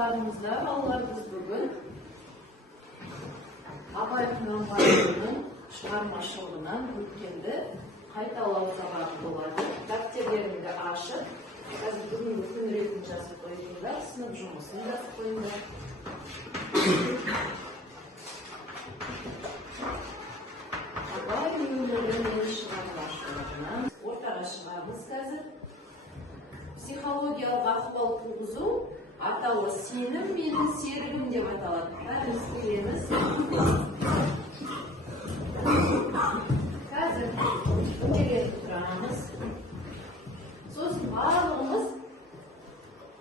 сабағымызда балаларымыз бүгін Абай Құнанбайұлының шығармашылығынан өткенді қайталау сабағы болады. Дәптерлеріңді ашып, қазір бүгінгі күн ретін жазып қойыңдар, сынып жұмысын жазып қойыңдар. Абай өлеңінің шығармашылығынан ортаға шығамыз қазір. Психологиялық ахуал туғызу атауы сенім менің серігім деп аталады. Бәріміз келеміз. Қазір көтеріліп тұрамыз. Сосын барлығымыз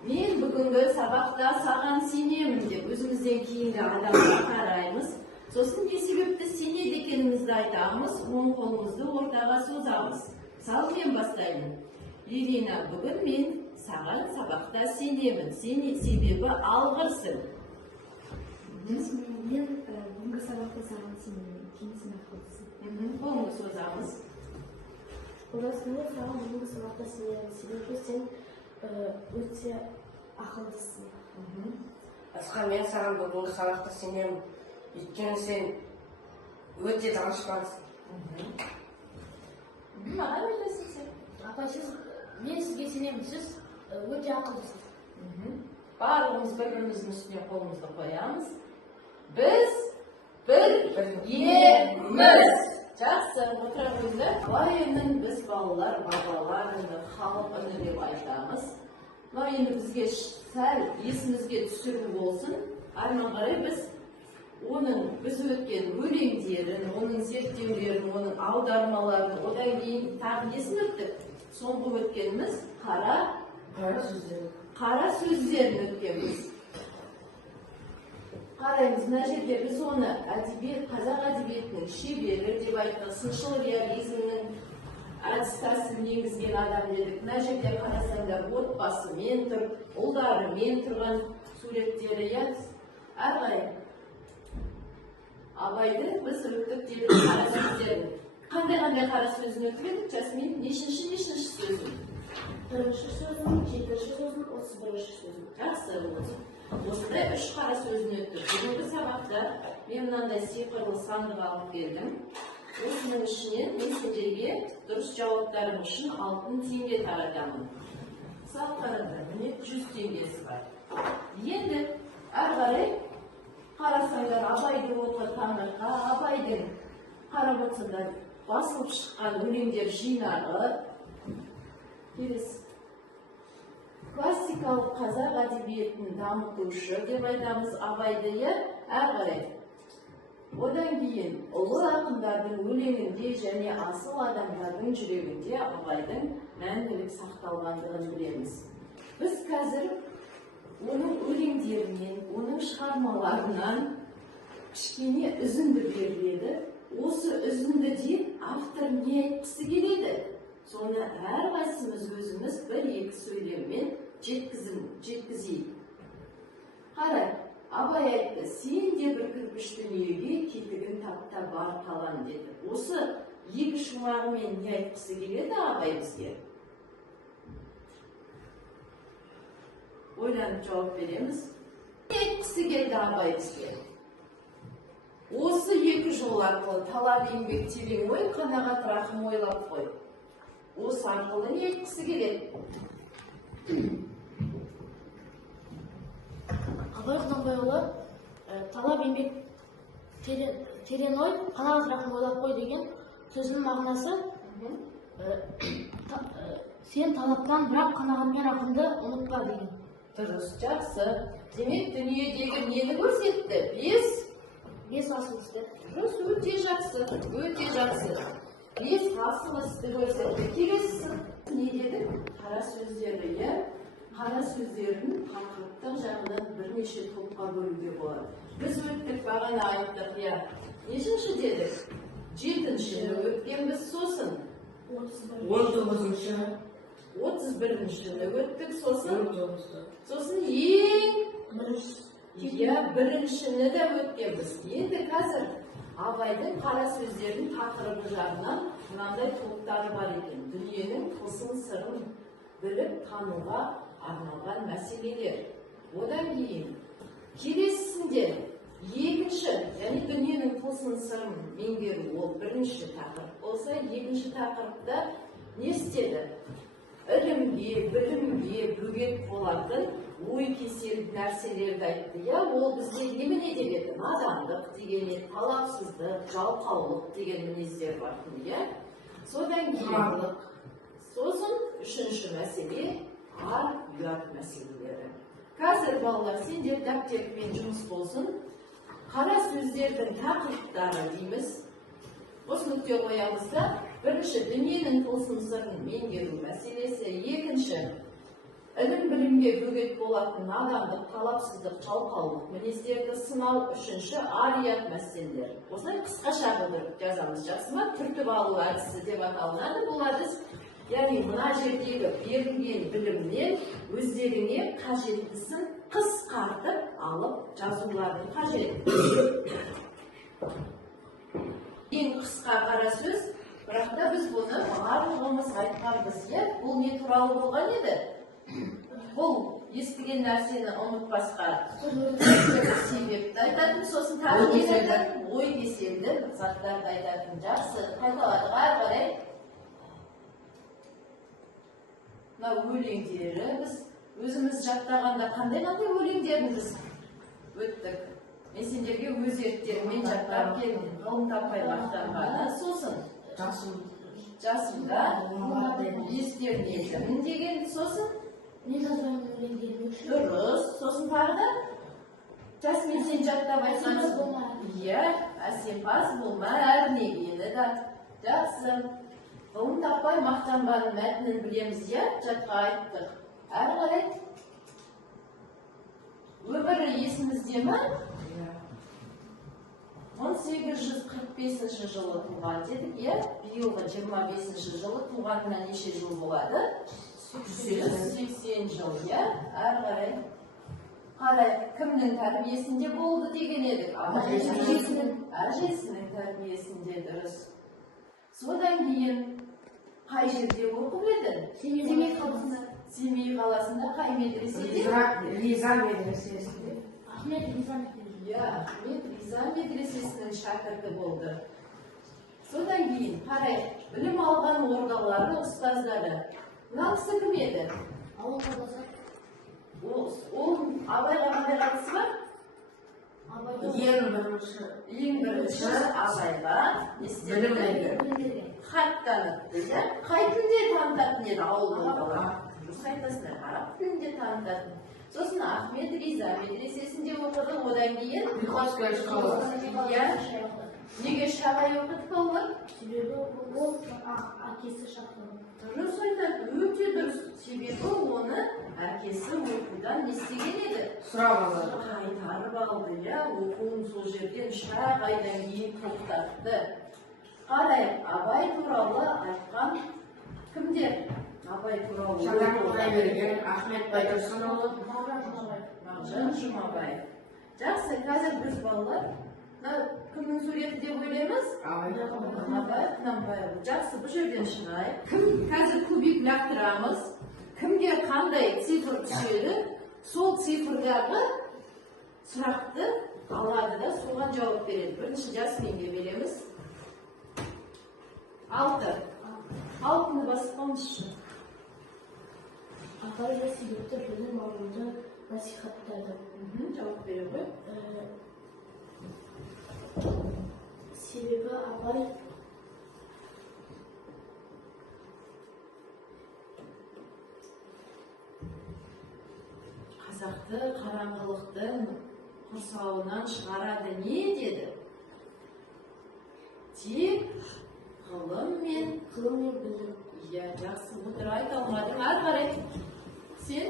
мен бүгінгі сабақта саған сенемін деп өзімізден кейінгі адамға қараймыз. Сосын не себепті сенеді екенімізді айтамыз, оң қолымызды ортаға созамыз. Мысалы мен бастаймын. Ирина, бүгін мен саған сабақта сенемін. Себебі алғырсың. Мен бүгінгі сабақта саған сенемін. Кейін сен ақылдысың. Қолыңды созамыз. Олар саған бүгінгі сабақта сенемін. Себебі сен өте ақылдысың. Асқа, мен саған бүгінгі сабақта сенемін. Өйткені сен өте данышпансың. Маған ойлайсың сен? Апа, мен сізге сенемін, сіз өте ақылдысыз. Барлығымыз бір-біріміздің үстіне қолымызды қоямыз. Біз біргеміз. Жақсы, отыра қойыңдар. Абай үнін біз балалар, бабалар үні, халық үні деп айтамыз. Мынау енді бізге сәл есімізге түсіру болсын. Әрмен қарай біз өткен өлеңдерін, оның зерттеулерін, оның аудармаларын, одан кейін тағы несін өттік? Соңғы өткеніміз қара сөздерін өткенбіз. Қараймыз, мына жерде біз оны қазақ әдебиетінің шебері деп айттық, сыншыл реализмнің әдіс-тәсілін енгізген адам дедік. Мына жерде қарасаңдар, отбасымен тұр, ұлдарымен тұрған суреттері, әрқайым. Абайды біз өттік дедік қара сөздерін. Қандай қара сөзін өттік едік, Жасмин? Нешінші сөзін? Бірінші сөзін, жетінші сөзін, 31-ші сөзін. Жақсы, осындай 3 қара сөзін өттік. Бүгінгі сабақта мен мынандай сиқырлы сандық алып келдім. Осының ішінен мен сендерге дұрыс жауаптарым үшін 6 теңге таратамын. Сал қараңдар, міне 100 теңгесі бар. Енді әрі қарай қарасаңдар, Абайды оқырғандарға, Абайдың қарап отырсаңдар басылып шыққан өлеңдер жинағы. Келесі. Классикалық қазақ әдебиетін дамытушы деп айтамыз Абайды, әрі қарай. Одан кейін ұлы ақындардың өлеңінде және асыл адамдардың жүрегінде Абайдың мәңгілік сақталғандығын білеміз. Біз қазір оның өлеңдерінен, оның шығармаларынан кішкене үзінді беріледі. Осы үзіндіден автор не айтқысы келеді? Соны әрқайсымыз өзіміз 1-2 сөйлеммен жеткізейік. Қарай, Абай айтты, сен де бір кірпіш дүниеге кетігін тапта бар қалан деді. Осы 2 шумағымен не айтқысы келеді Абай бізге? Ойланып жауап береміз. Не айтқысы келді Абай бізге? Осы 2 жол арқылы талап еңбек терең ой, қанағат рахым ойлап қой. Осы арқылы не айтқысы келеді? Абай Құнанбайұлы талап еңбек терең ой, қанағат рахым ойлап қой деген сөзінің мағынасы сен талаптан бірақ қанағат пен рахымды ұмытпа деген. Дұрыс, жақсы. Демек дүниедегі нені көрсетті? 5 асыл істі. Дұрыс, өте жақсы. 5 асыл істі көрсетті. Келесісі. Не дедік? Қара сөздері, қара сөздерін тақырыптық жағынан бірнеше топқа бөлуге болады. Біз өттік, бағана айттық, нешінші дедік? 7-ші өткенбіз, сосын 31-ші өттік, сосын біріншіні де өткенбіз. Енді қазір Абайдың қара сөздерін тақырыбы жағынан мынандай топтары бар екен. Дүниенің тылсым сырын біліп тануға арналған мәселелер. Одан кейін келесісінде екінші, яғни дүниенің тылсым сырын меңгеру, ол бірінші тақырып болса, екінші тақырыпта не істеді? Ілімге, білімге бөгет болатын ой кеселі нәрселерді айтты. Ол бізде немене деп еді? Надандық деген еді, талапсыздық, жалқаулық деген мінездер бар. Содан кейін сосын үшінші мәселе ар ұят мәселелері. Қазір балалар, сендер дәптермен жұмыс болсын. Қара сөздердің тақырыптары дейміз. Осы нүкте қоямыз да, бірінші дүниенің тылсым сырын меңгеру мәселесі, екінші ілім-білімге бөгет болатын надандық, талапсыздық, жалқаулық мінездерді сынау, үшінші ар-ұят мәселелері. Осылай қысқаша қылдырып жазамыз, жақсы ма? Түртіп алу әдісі деп аталынады. Бұл әдіс, яғни мына жердегі берілген білімнен өздеріңе қажеттісін қысқартып алып жазуларын қажет. Ең қысқа қара сөз, бірақ та біз бұны барлығымыз айтқанбыз. Бұл не туралы болған еді? Бұл естіген нәрсені ұмытпасқа себепті айтатын, сосын тағы не айтатын? Ой кеселді заттарды айтатын. Жақсы, қайталадық, ары қарай. Мына өлеңдері біз өзіміз жаттағанда қандай өлеңдерін біз өттік. Мен сендерге өз еріктеріммен жаттап келдім. Ғылым таппай мақтанғаны. Сосын жасымда естерінесің деген. Сосын дұрыс. Сосын тағы да жасымен сен жаттап айтсаңыз, әсемпаз болма, әрнегені да. Жақсы. Ғылым таппай мақтанбаның мәтінін білеміз, жатқа айттық. Әрі қарай өмірі есімізде ме? 1845 жылы туған дедік, биылғы 25 жылы туғанына неше жыл болады? 80 жыл, әрі қарай кімнің тәрбиесінде болды деген едік? Әжесінің тәрбиесінде, дұрыс. Содан кейін қай жерде оқып еді? Семей қаласында қай медреседе? Риза медресесінде. Ахмет Риза медресесінің шәкірті болды. Содан кейін қарай білім алған ордалары, ұстаздары. Мынасы кім еді? Ол Абайға қандай қатысы бар? Ең бірінші Абайға хат танытты. Қай тілде танытатын еді ауыл ордалары? Қайтасына араб тілінде танытатын. Сосын Ахмет Риза медресесінде оқыды, одан кейін неге шағай оқыды балалар? Себебі ол әкесі шақырды. Дұрыс айтады, өте дұрыс. Себебі оны әкесі оқудан не істеген еді? Сұрап алды. Қайтарып алды, оқуын сол жерден 3 айдан кейін тоқтатты. Қарай, Абай туралы айтқан кімдер? Абай туралы берген Ахмет Байтұрсынұлы, Мағжан Жұмабаев. Жақсы, қазір біз балалар кімнің суреті деп ойлаймыз? Абай Құнанбаев. Жақсы, бұл жерден шығайық. Қазір кубик лақтырамыз. Кімге қандай цифр түседі, сол цифрдағы сұрақты алады да соған жауап береді. Бірінші Жасминге береміз. 6. 6-ны басып қалыңызшы. Абай себепті білім алуды насихаттады. Жауап бере ғой. Себебі Абай қазақты қараңғылықтың құрсауынан шығарады. Не деді? Тек ғылым мен білім. Жақсы, бұтыр айта алмадың. Әрі қарай. Сен?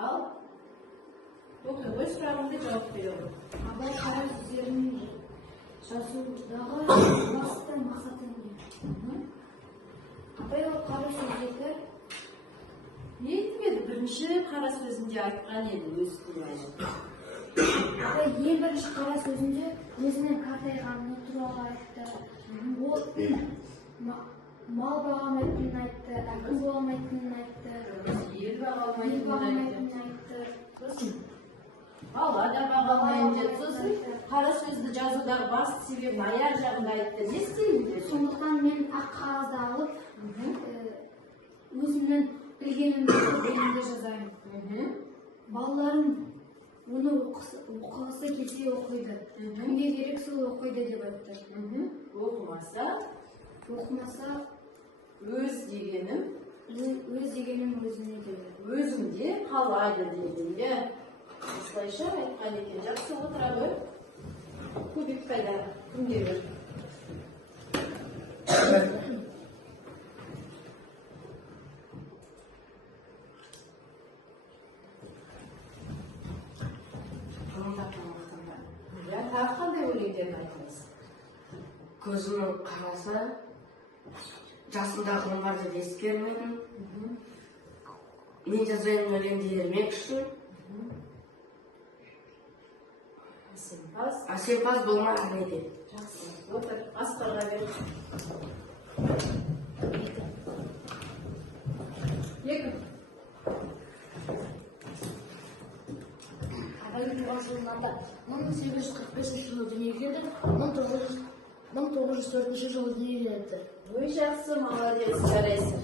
Ал? Доктор, өз сұрағымды жауап беремін. Абай қара сөздерін жазудағы басты мақсаты не? Абай ол қара сөздерді не етмеді? Бірінші қара сөзінде айтқан еді өз туралы. Абай ең бірінші қара сөзінде өзінің қартайғаны туралы айтты. Ол Mal bağlamayetini aytты, әкім боламайтынын айтты, ел ел бағалмайтынын айтты. bağlamayetini aytты. Сосын бала да бағалмаймын деп, сосын қара сөзді жазудағы басты себебін аяқ жағында айтты. Не істеймін деп? Сондықтан мен ақ қағазды алып, өзімнің білгенімді бөлімде жазайын. Балаларым оны оқығысы келсе оқиды. Кімге керек сол оқиды деп айтты. Оқымаса Өз дегенім өз дегенім өзіне келеді. өзімде қалайды деген. Иә. Осылайша айтқан екен. Жақсы отыра ғой. Кубик қайда? Кімге бер? Иә, тағы қандай өлеңдерін айтыңыз? Көзімнің қарасы, жасымда ғылым бар деп ескермедім. Мен жазайын өлеңді ермек үшін. Әсемпаз болма әнеде. Жақсы. Отыр. Асқарға бер. Екі. Абайдың туған жылында 1845 жылы дүниеге келді, 1904 жылы дүниеге келді. Ой, жақсы, молодец, жарайсың.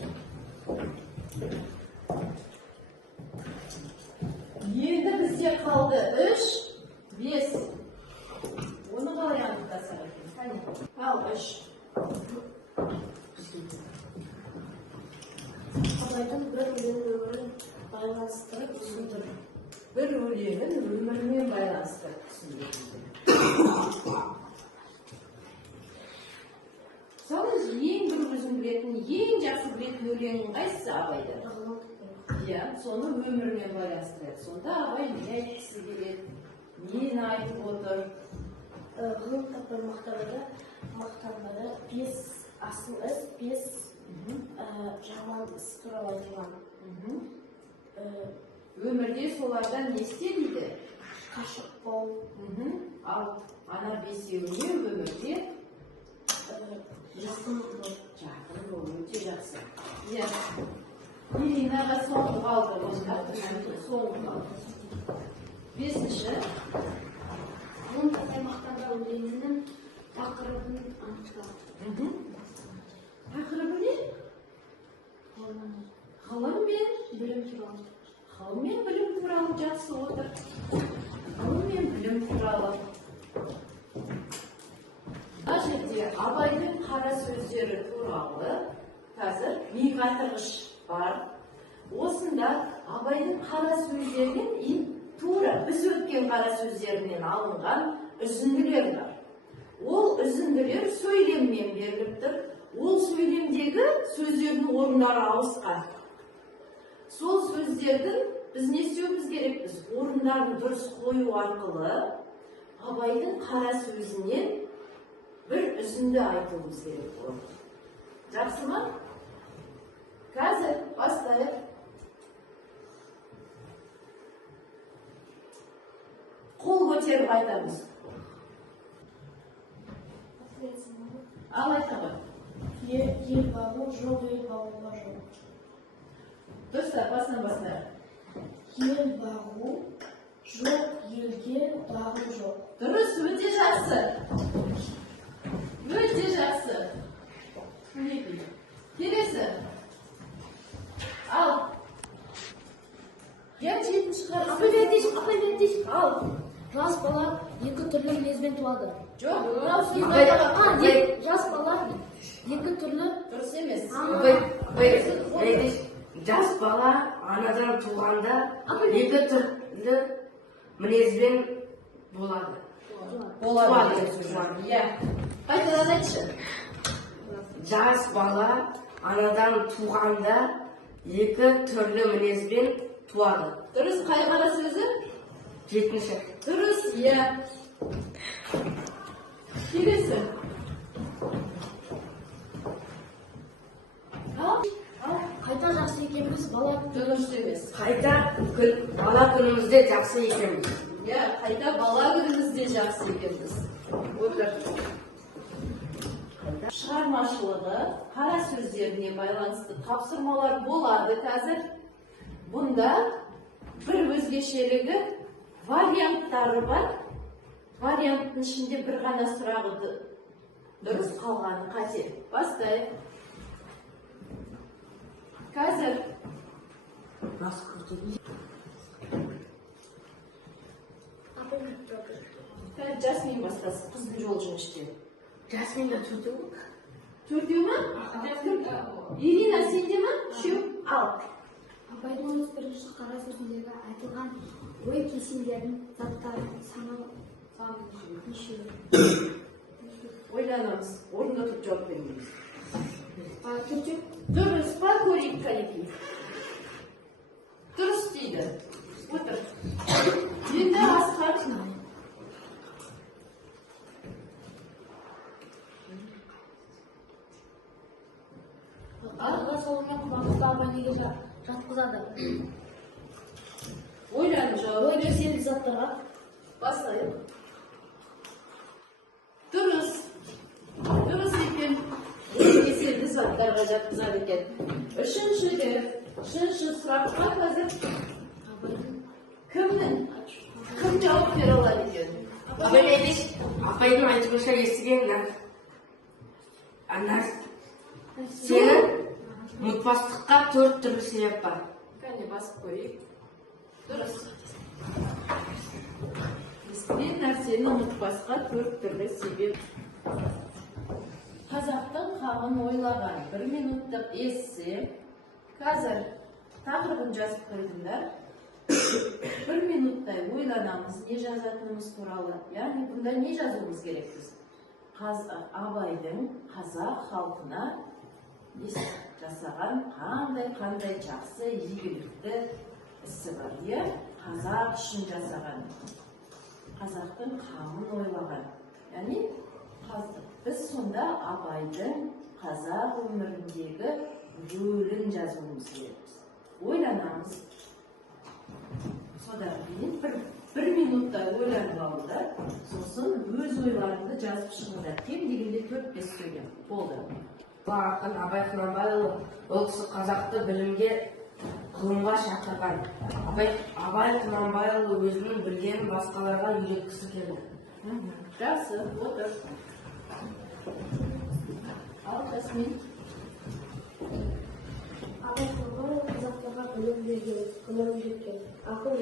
Енді бізде қалды 3, 5. Оны қалай анықтасақ екен? Ал, 3. Абайдың бір өлеңін байланыстырып түсіндірді. Бір өлеңін өмірмен байланыстырып түсіндірді. Мысалы, ең бір өзің білетін, ең жақсы білетін өлеңін қайсысы Абайда? Иә, соны өмірмен байланыстырады. Сонда Абай не айтқысы келеді? Нені айтып отыр? Ғылым кітаптар мақтарында 5 асыл іс, 5 жаман іс туралы айтылған. Өмірде солардан не істе дейді? Қашық бол. Ал ана бесеуіне өмірде Жақын бол. жақын бол, өте жақсы. Иә. Иринаға соңғы қалды, соңғы қалды. 5-ші. Ғылым аймақтарда өлеңінің тақырыбын анықтау. Тақырыбы не? Ғылым мен Білім туралы. ғылым мен білім туралы жақсы отыр. Ғылым мен білім туралы. Мына жерде Абайдың қара сөздері туралы қазір миғатырғыш бар. Осында Абайдың қара сөздерінен тура біз өткен қара сөздерінен алынған үзінділер бар. Ол үзінділер сөйлеммен беріліп тұр. Ол сөйлемдегі сөздердің орындары ауысқан. Сол сөздердің біз не істеуіміз керекпіз? Орындарын дұрыс қою арқылы Абайдың қара сөзінен бір үзінді айтуымыз керек болады. Жақсы ма? Қазір бастайық. Қол көтеріп айтамыз. Ал айтқа ғой. Ел бағу, жоқ ел бағуға жоқ. Дұрыстар, басынан бастайық. Ел бағу, жоқ елге бағу жоқ. Дұрыс, өте жақсы. Өте жақсы. Келесі. Ал. Я 7-ші қарсы. Ал. Жас бала екі түрлі мінезбен туады. Жоқ, Жас бала екі түрлі дұрыс емес. Жас бала анадан туғанда екі түрлі мінезбен болады. Болады. Иә. Қайтадан айтшы. Жас бала анадан туғанда екі түрлі мінезбен туады. Дұрыс, қай қара сөзі? 7-ші. Дұрыс, иә. Келесі. қайта жақсы екенбіз бала Дұрыс емес. Қайта бала күнімізде жақсы екенбіз. Иә, қайта бала күнімізде жақсы екенбіз. Отыр. шығармашылығы, қара сөздеріне байланысты тапсырмалар болады қазір. Бұнда бір өзгешелігі варианттары бар. Варианттың ішінде бір ғана сұрағы дұрыс қалғаны қате. Бастайық. Қазір Жасмин бастасы, қыздың жол жіңіште. Жасмин да төртеу. Төртеу ма? Ирина, сенде ма? Үшеу? Ал. Абайдың 31-ші қара сөзіндегі айтылған ой кесімдердің заттарын саны нешеу? Ойланамыз. Орында тұрып жауап береміз. Төртеу? Дұрыс па, көрейік кәлекей? Дұрыс дейді. Отыр. Енді Асқар. Арғы солымен құбанызды абай неге жатқызады? Ойланып жауап. Ой кеселді заттарға. Бастайық. Дұрыс. Дұрыс екен. Ой кеселді заттарға жатқызады екен. Үшінші сұраққа қазір кім жауап бере алады екен? Апайдың айтқанша естіген сені ұмытпастыққа 4 түрлі себеп бар. Кәне басып көрейік. Дұрыс. Естіген нәрсені ұмытпасқа 4 түрлі себеп. Қазақтың қамын ойлаған 1 минуттық эссе. Қазір тақырыбын жазып қойдыңдар. 1 минуттай ойланамыз, не жазатынымыз туралы. Яғни бұнда не жазуымыз керек біз? Абайдың қазақ халқына жасаған қандай жақсы игілікті ісі бар. Қазақ үшін жасаған. Қазақтың қамын ойлаған. Яғни біз сонда Абайдың қазақ өміріндегі рөлін жазуымыз керек. Ойланамыз. Содан кейін 1 минутта ойланып алыңдар. Сосын өз ойларыңды жазып шығыңдар. Кем дегенде 4-5 сөйлем. Болды. Ақын Абай Құнанбайұлы ол кісі қазақты білімге, ғылымға шақырған. Абай Құнанбайұлы өзінің білгенін басқаларға үйреткісі келді. Жақсы, отыр. Ал Жасмин. Абай Құнанбайұлы қазақтарға білім берген, ғылым үйреткен, ақыл ой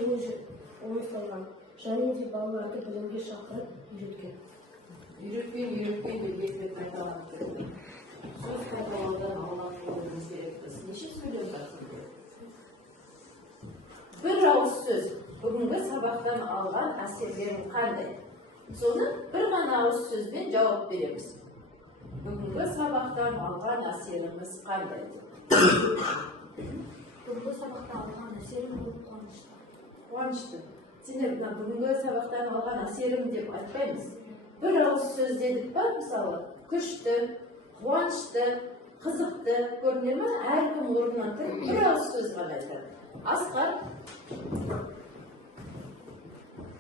оны салған, және де балаларды білімге шақырып үйреткен. Үйреткен белгілеп қайталанып кетті. Сөз қайталаудан аулақ болуымыз керекпіз. Неше сөйлем бар сізде? Бір ауыз сөз. Бүгінгі сабақтан алған әсерлерің қандай? Соны бір ғана ауыз сөзбен жауап береміз. Бүгінгі сабақтан алған әсеріңіз қандай? Бүгінгі сабақтан алған әсерім болып қуанышты. Қуанышты. Сендер бүгінгі сабақтан алған әсерім деп айтпаймыз. Бір ауыз сөз дедік па, мысалы, күшті, қуанышты, қызықты, көріне ме? Әркім орнынан тұрып бір ауыз сөз ғана айтады. Асқар,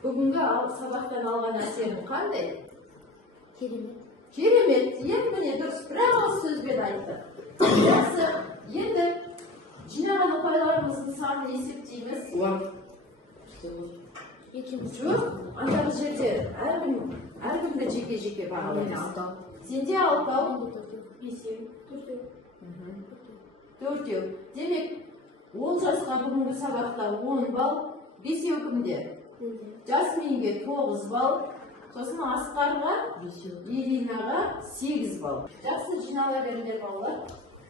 бүгінгі сабақтан алған әсерің қандай? Керемет. Керемет. Міне дұрыс, бір ауыз сөзбен айтты. Жақсы. Енді жинаған ұпайларымыздың санын есептейміз. Жоқ, андағы жерде әркімді жеке-жеке бағалаймыз. Сенде 6, 4. Демек, Олжасқа бүгінгі сабақта 10 балл, 5 кімде? Жасминге 9 балл, сосын Асқарға, Иринаға 8 балл. Жақсы, жинала беріңдер балалар.